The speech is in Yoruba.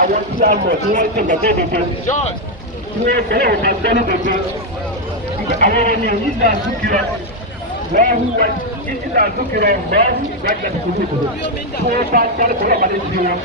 Àwọn tí a mọ̀ tí wọ́n ń tẹ̀lé gbọ́dọ̀ tí wọ́n tẹ̀lé òun máa gbọ́ nígbàgbọ́ àwọn ọmọ yìí ní àdúkìrọ̀ lọ́hùn wájú ní àdúkìrọ̀ lọ́hùn wájú àti kòtò tí wọ́n bá dárí kọ́ ọ̀pá létí wọn.